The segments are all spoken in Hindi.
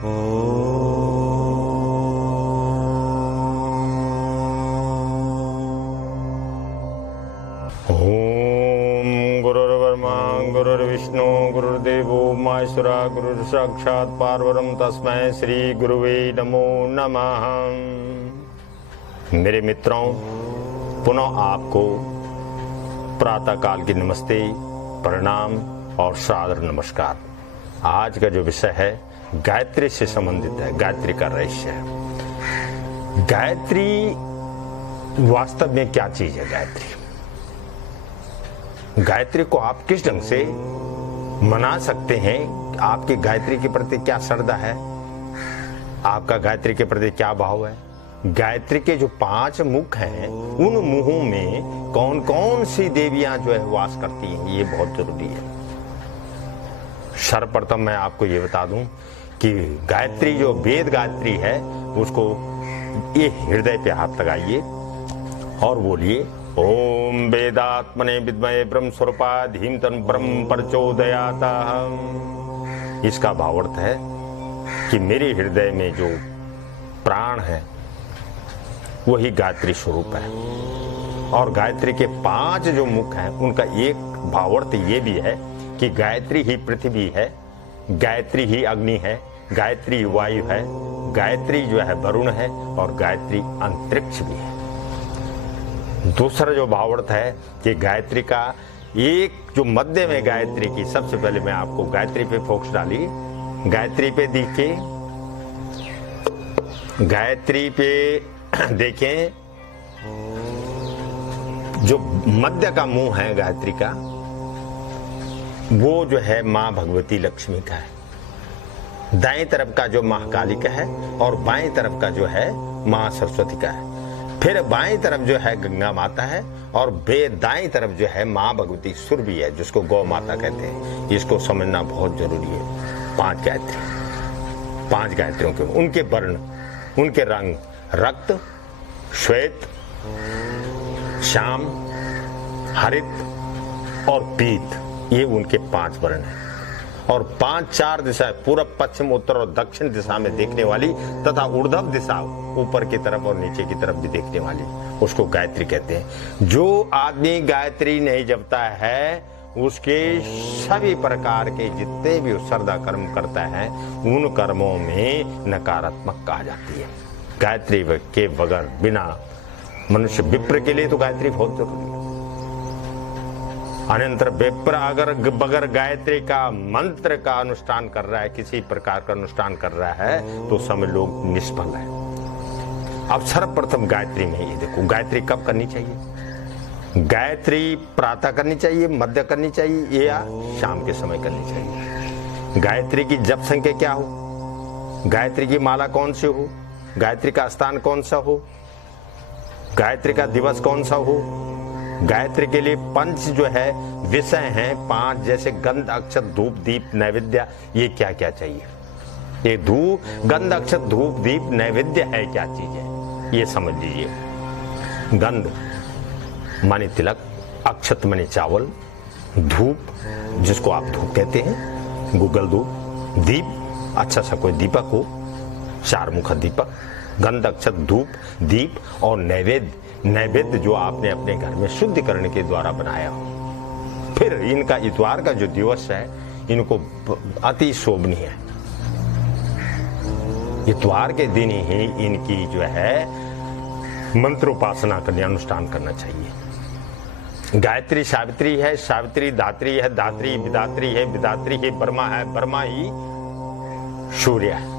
ओम गुरुर्ब्रह्मा गुरुर्विष्णु गुरुर्देवो महेश्वरा गुरु साक्षात् परब्रह्म तस्मै श्री गुरुवे नमो नमः। मेरे मित्रों, पुनः आपको प्रातः काल की नमस्ते, प्रणाम और सादर नमस्कार। आज का जो विषय है गायत्री से संबंधित है, गायत्री का रहस्य है। गायत्री वास्तव में क्या चीज है? गायत्री को आप किस ढंग से मना सकते हैं? आपकी गायत्री के प्रति क्या श्रद्धा है? आपका गायत्री के प्रति क्या भाव है? गायत्री के जो 5 मुख हैं, उन मुखों में कौन कौन सी देवियां जो है वास करती हैं, ये बहुत जरूरी है। सर्वप्रथम मैं आपको ये बता दूं कि गायत्री जो वेद गायत्री है, उसको ये हृदय पे हाथ लगाइए और बोलिए ओम वेदात्मने विद्महे ब्रह्म स्वरूपाय धीमहि ब्रह्म प्रचोदयात्। इसका भावार्थ है कि मेरे हृदय में जो प्राण है वही गायत्री स्वरूप है। और गायत्री के 5 जो मुख हैं, उनका एक भावार्थ ये भी है कि गायत्री ही पृथ्वी है, गायत्री ही अग्नि है, गायत्री वायु है, गायत्री जो है वरुण है और गायत्री अंतरिक्ष भी है। दूसरा जो भावार्थ है कि गायत्री का एक जो मध्य में गायत्री की, सबसे पहले मैं आपको गायत्री पे फोकस डाली, गायत्री पे देखिए, गायत्री पे देखें, जो मध्य का मुंह है गायत्री का, वो जो है मां भगवती लक्ष्मी का है। दाएं तरफ का जो महाकाली का है और बाएं तरफ का जो है मां सरस्वती का है। फिर बाएं तरफ जो है गंगा माता है और दाएं तरफ जो है मां भगवती सुर भी है, जिसको गौ माता कहते हैं। इसको समझना बहुत जरूरी है। 5 गायत्रियों के उनके वर्ण, उनके रंग, रक्त, श्वेत, श्याम, हरित और पीत, ये उनके 5 वर्ण हैं। और 4 दिशाएं, पूर्व, पश्चिम, उत्तर और दक्षिण दिशा में देखने वाली तथा ऊर्ध्व दिशा, ऊपर की तरफ और नीचे की तरफ भी देखने वाली, उसको गायत्री कहते हैं। जो आदमी गायत्री नहीं जपता है, उसके सभी प्रकार के जितने भी श्रद्धा कर्म करता है, उन कर्मों में नकारात्मक कहा जाती है। गायत्री के बगैर बिना मनुष्य, विप्र के लिए तो गायत्री बहुत जरूरी है। अनंतर विप्र अगर बगैर गायत्री का मंत्र का अनुष्ठान कर रहा है, किसी प्रकार का अनुष्ठान कर रहा है, तो समझ लो निष्फल है। अब सर्वप्रथम गायत्री में ये देखो, गायत्री कब करनी चाहिए? गायत्री प्रातः करनी चाहिए, मध्य करनी चाहिए या शाम के समय करनी चाहिए। गायत्री की जप संख्या क्या हो, गायत्री की माला कौन सी हो, गायत्री का स्थान कौन सा हो, गायत्री का दिवस कौन सा हो। गायत्री के लिए 5 जो है विषय हैं, 5 जैसे गंध, अक्षत, धूप, दीप, नैवेद्य, ये क्या क्या चाहिए। ये गंध, अक्षत, धूप, दीप, नैवेद्य है क्या चीज है, ये समझ लीजिए। गंध माने तिलक, अक्षत माने चावल, धूप जिसको आप धूप कहते हैं, गूगल धूप, दीप अच्छा सा कोई दीपक हो, 4 मुखा दीपक, गंध, अक्षत, धूप, दीप और नैवेद्य जो आपने अपने घर में शुद्धिकरण के द्वारा बनाया हो। फिर इनका इतवार का जो दिवस है, इनको अति शोभनीय है। इतवार के दिन ही इनकी जो है मंत्रोपासना करने, अनुष्ठान करना चाहिए। गायत्री सावित्री है, सावित्री दात्री है, दात्री विदात्री है, विदात्री ही ब्रह्मा है, ब्रह्मा ही सूर्य है।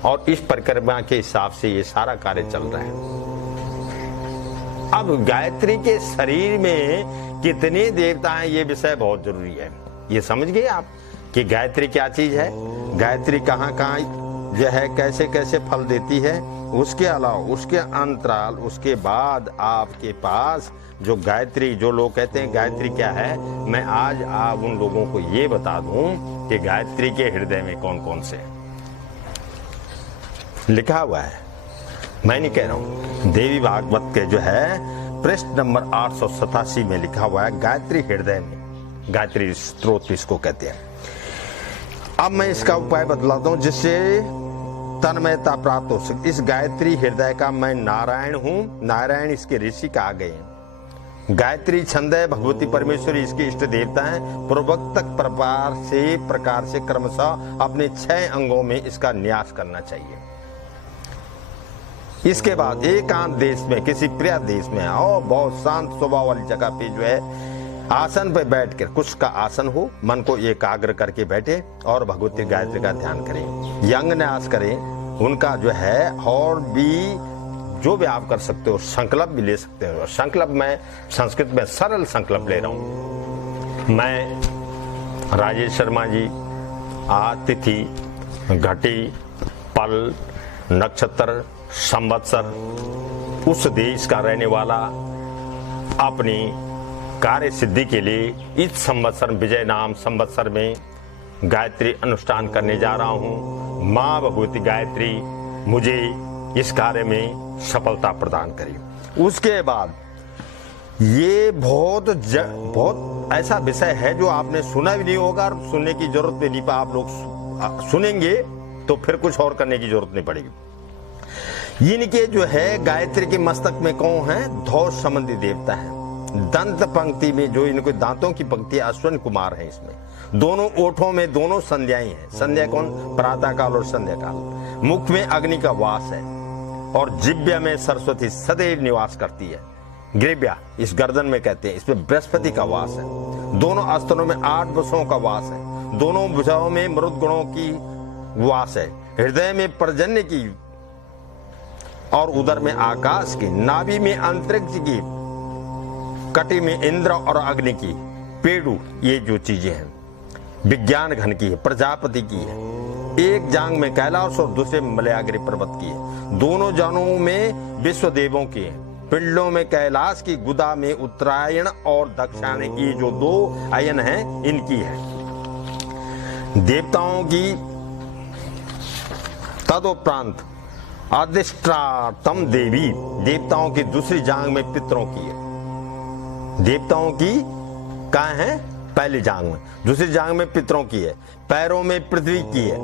और इस परिक्रमा के हिसाब से ये सारा कार्य चल रहा है। अब गायत्री के शरीर में कितने देवता हैं, ये विषय बहुत जरूरी है। ये समझ गए आप कि गायत्री क्या चीज है, गायत्री कहाँ कहाँ जो है, कैसे कैसे फल देती है। उसके अलावा उसके अंतराल, उसके बाद आपके पास जो गायत्री, जो लोग कहते हैं गायत्री क्या है, मैं आज आप उन लोगों को ये बता दूं कि गायत्री के हृदय में कौन कौन से हैं। लिखा हुआ है, मैं नहीं कह रहा हूं, देवी भागवत के जो है पृष्ठ नंबर 887 में लिखा हुआ है, गायत्री हृदय में, गायत्री स्त्रोत इसको कहते हैं। अब मैं इसका उपाय बतलाता हूं जिससे तन्मयता प्राप्त हो सके। इस गायत्री हृदय का मैं नारायण हूं, नारायण इसके ऋषि कहा गए हैं। गायत्री छंद है, भगवती परमेश्वरी इसके इष्ट देवता है। पूर्वोक्त प्रकार से क्रमशः अपने 6 अंगों में इसका न्यास करना चाहिए। इसके बाद एकांत देश में, किसी प्रिय देश में और बहुत शांत स्वभाव वाली जगह पे जो है आसन पे बैठकर, कुछ का आसन हो, मन को एकाग्र करके बैठे और भगवती गायत्री का ध्यान करें, यंग न्यास करें उनका जो है। और भी जो भी आप कर सकते हो, संकल्प भी ले सकते हो। संकल्प मैं संस्कृत में सरल संकल्प ले रहा हूं। मैं राजेश शर्मा जी तिथि, घटी, पल, नक्षत्र, संवत्सर, उस देश का रहने वाला अपनी कार्य सिद्धि के लिए इस संवत्सर, विजय नाम संवत्सर में गायत्री अनुष्ठान करने जा रहा हूं। मां भगवती गायत्री मुझे इस कार्य में सफलता प्रदान करी। उसके बाद ये बहुत ऐसा विषय है जो आपने सुना भी नहीं होगा और सुनने की जरूरत भी नहीं। आप लोग सुनेंगे तो फिर कुछ और करने की जरूरत नहीं पड़ेगी। इनके जो है गायत्री के मस्तक में कौन है? धौर संबंधी देवता है। दंत पंक्ति में जो इनके दांतों की पंक्ति अश्विन कुमार है। इसमें दोनों ओठों में दोनों संध्याएं हैं। संध्या कौन? प्रातः काल और संध्या काल। मुख में अग्नि का वास है और जिह्वा में सरस्वती सदैव निवास करती है। ग्रीव्या इस गर्दन में कहते हैं, इसमें बृहस्पति का वास है। दोनों आस्तनों में 8 वसों का वास है। दोनों भुजाओं में मृद गुणों की वास है। हृदय में पर्जन्य की और उदर में आकाश की, नाभि में अंतरिक्ष की, कटी में इंद्र और अग्नि की, पेड़ू ये जो चीजें हैं विज्ञान घन की है, प्रजापति की है। एक जांग में कैलाश और दूसरे में मलयागिरी पर्वत की है। दोनों जानों में विश्व देवों की है। पिंडों में कैलाश की, गुदा में उत्तरायण और दक्षिणायन, ये जो 2 अयन हैं इनकी है। देवताओं की तदोपरांत अधिष्ठातम देवी, देवताओं की दूसरी जांग में पितरों की है। देवताओं की कहाँ है? पहली जांग में। दूसरी जांग में पितरों की है। पैरों में पृथ्वी की है।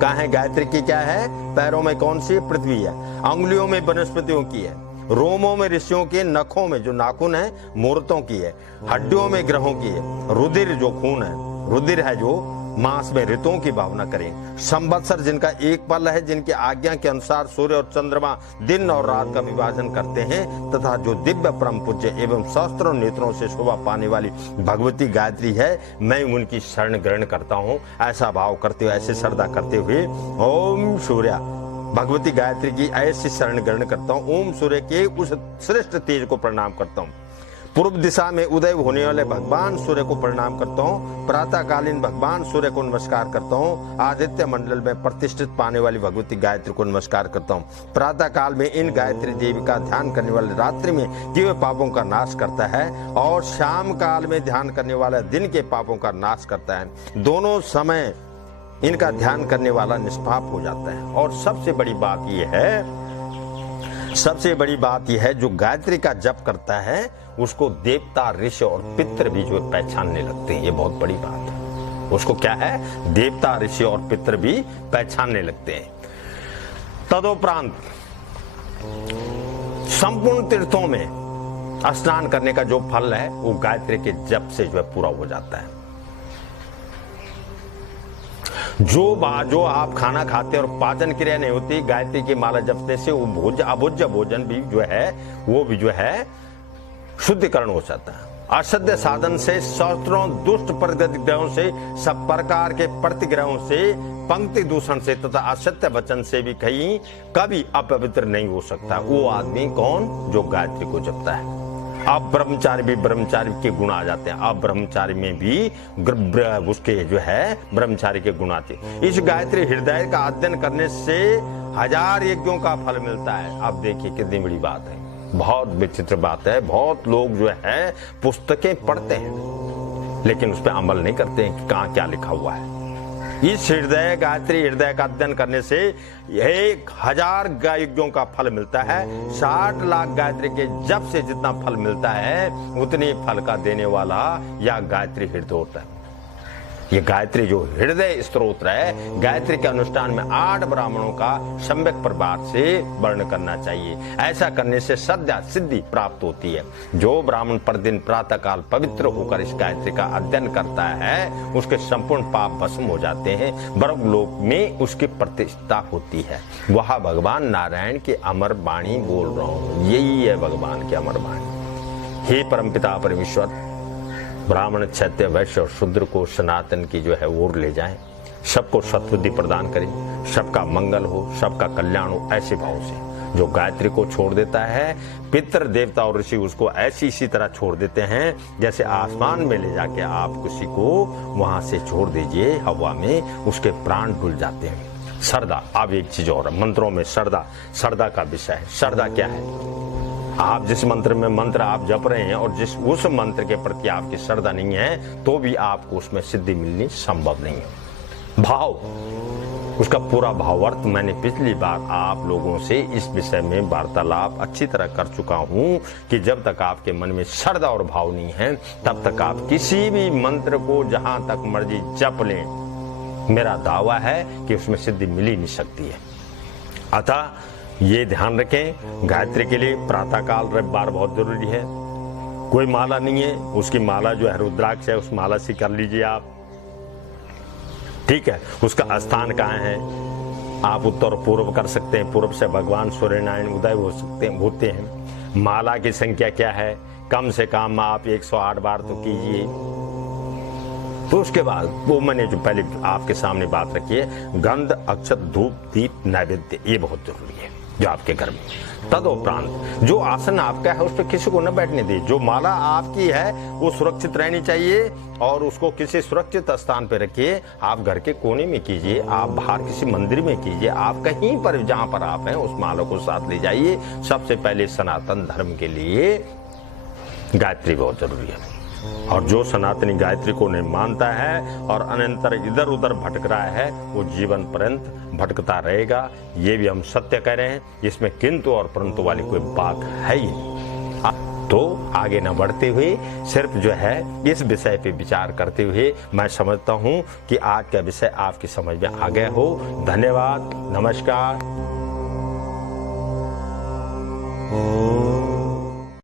कहाँ है? गायत्री की क्या है? पैरों में कौन सी? पृथ्वी है। अंगुलियों में वनस्पतियों की है। रोमों में ऋषियों के, नखों में जो नाखून है मूर्तों की है। हड्डियों में ग्रहों की है। रुधिर जो खून है, रुधिर है जो मांस में ऋतुओं की भावना करें। संवत्सर जिनका एक पल है, जिनकी आज्ञा के अनुसार सूर्य और चंद्रमा दिन और रात का विभाजन करते हैं, तथा जो दिव्य परम पूज्य एवं सहस्त्रों नेत्रों से शोभा पाने वाली भगवती गायत्री है, मैं उनकी शरण ग्रहण करता हूँ। ऐसा भाव करते हुए, ऐसे श्रद्धा करते हुए ओम सूर्या, भगवती गायत्री की ऐसी शरण ग्रहण करता हूँ। ओम सूर्य के उस श्रेष्ठ तेज को प्रणाम करता हूँ। पूर्व दिशा में उदय होने वाले भगवान सूर्य को प्रणाम करता हूँ। प्रातःकालीन भगवान सूर्य को नमस्कार करता हूँ। आदित्य मंडल में प्रतिष्ठित पाने वाली भगवती गायत्री को नमस्कार करता हूँ। प्रातः काल में इन गायत्री देवी का ध्यान करने वाले रात्रि में किए हुए पापों का नाश करता है और शाम काल में ध्यान करने वाला दिन के पापों का नाश करता है। दोनों समय इनका ध्यान करने वाला निष्पाप हो जाता है। और सबसे बड़ी बात यह है, जो गायत्री का जप करता है उसको देवता, ऋषि और पितृ भी जो पहचानने लगते हैं। ये बहुत बड़ी बात है। उसको क्या है? देवता, ऋषि और पितृ भी पहचानने लगते हैं। तदोपरांत संपूर्ण तीर्थों में स्नान करने का जो फल है वो गायत्री के जप से जो है पूरा हो जाता है। जो आप खाना खाते और पाचन क्रिया नहीं होती, गायत्री की माला जपने से वो अभोज्य भोजन भी जो है वो भी जो है शुद्धिकरण हो जाता है। अशुद्ध साधन से, सहस्त्रों दुष्ट प्रतिग्रहों से, सब प्रकार के प्रतिग्रहों से, पंक्ति दूषण से तथा असत्य वचन से भी कहीं कभी अपवित्र नहीं हो सकता। वो आदमी कौन? जो गायत्री को जपता है। अब ब्रह्मचारी भी ब्रह्मचारी के गुण आ जाते हैं। अब ब्रह्मचारी में भी उसके जो है ब्रह्मचारी के गुण आते हैं। इस गायत्री हृदय का अध्ययन करने से 1000 यज्ञों का फल मिलता है। अब देखिए कितनी बड़ी बात है, बहुत विचित्र बात है। बहुत लोग जो है पुस्तकें पढ़ते हैं लेकिन उस पर अमल नहीं करते हैं कि कहाँ क्या लिखा हुआ है। इस हृदय गायत्री हृदय का अध्ययन करने से 1000 यज्ञों का फल मिलता है। 60 लाख गायत्री के जप से जितना फल मिलता है उतने फल का देने वाला यह गायत्री हृदय होता है। ये गायत्री जो हृदय स्तोत्र है, गायत्री के अनुष्ठान में 8 ब्राह्मणों का सम्यक प्रभाव से वर्ण करना चाहिए। ऐसा करने से सद्या सिद्धि प्राप्त होती है। जो ब्राह्मण प्रतिदिन प्रातः काल पवित्र होकर इस गायत्री का अध्ययन करता है, उसके संपूर्ण पाप भस्म हो जाते हैं। ब्रह्मलोक में उसकी प्रतिष्ठा होती है। वह भगवान नारायण की अमर वाणी बोल रहा हूँ, यही है भगवान की अमर वाणी। हे परमपिता परमेश्वर, ब्राह्मण, क्षत्रिय, वैश्य और शूद्र को सनातन की जो है ओर ले जाएं, सबको सद्बुद्धि प्रदान करें, सबका मंगल हो, सबका कल्याण हो, ऐसे भाव से। जो गायत्री को छोड़ देता है, पितृ देवता और ऋषि उसको ऐसी इसी तरह छोड़ देते हैं जैसे आसमान में ले जाके आप किसी को वहां से छोड़ दीजिए हवा में, उसके प्राण डुल जाते हैं। श्रद्धा, अब एक चीज और, मंत्रों में श्रद्धा का विषय है। श्रद्धा क्या है? आप जिस मंत्र में मंत्र आप जप रहे हैं और जिस उस मंत्र के प्रति आपकी श्रद्धा नहीं है, तो भी आपको उसमें सिद्धि मिलनी संभव नहीं है। भाव, उसका पूरा भावार्थ मैंने पिछली बार आप लोगों से इस विषय में वार्तालाप अच्छी तरह कर चुका हूं कि जब तक आपके मन में श्रद्धा और भाव नहीं है, तब तक आप किसी भी मंत्र को जहां तक मर्जी जप लें, मेरा दावा है कि उसमें सिद्धि मिल ही नहीं सकती है। अतः ये ध्यान रखें, गायत्री के लिए प्रातःकाल रविवार बहुत जरूरी है। कोई माला नहीं है, उसकी माला जो है रुद्राक्ष है, उस माला से कर लीजिए आप, ठीक है। उसका स्थान कहाँ है? आप उत्तर पूर्व कर सकते हैं, पूर्व से भगवान सूर्यनारायण उदय होते हैं। माला की संख्या क्या है? कम से कम आप 108 बार तो कीजिए। तो उसके बाद वो मैंने जो पहले आपके सामने बात रखी है, गंध, अक्षत, धूप, दीप, नैवेद्य, ये बहुत जरूरी है जो आपके घर में। तदुपरांत जो आसन आपका है उस पर किसी को न बैठने दे। जो माला आपकी है वो सुरक्षित रहनी चाहिए और उसको किसी सुरक्षित स्थान पर रखिए। आप घर के कोने में कीजिए, आप बाहर किसी मंदिर में कीजिए, आप कहीं पर जहां पर आप हैं उस माला को साथ ले जाइए। सबसे पहले सनातन धर्म के लिए गायत्री बहुत जरूरी है। और जो सनातनी गायत्री को नहीं मानता है और अनंतर इधर उधर भटक रहा है, वो जीवन पर्यंत भटकता रहेगा। ये भी हम सत्य कह रहे हैं, इसमें किंतु और परंतु वाली कोई बात है ही नहीं। तो आगे न बढ़ते हुए सिर्फ जो है इस विषय पे विचार करते हुए मैं समझता हूँ कि आज का विषय आपकी समझ में आ गया हो। धन्यवाद, नमस्कार।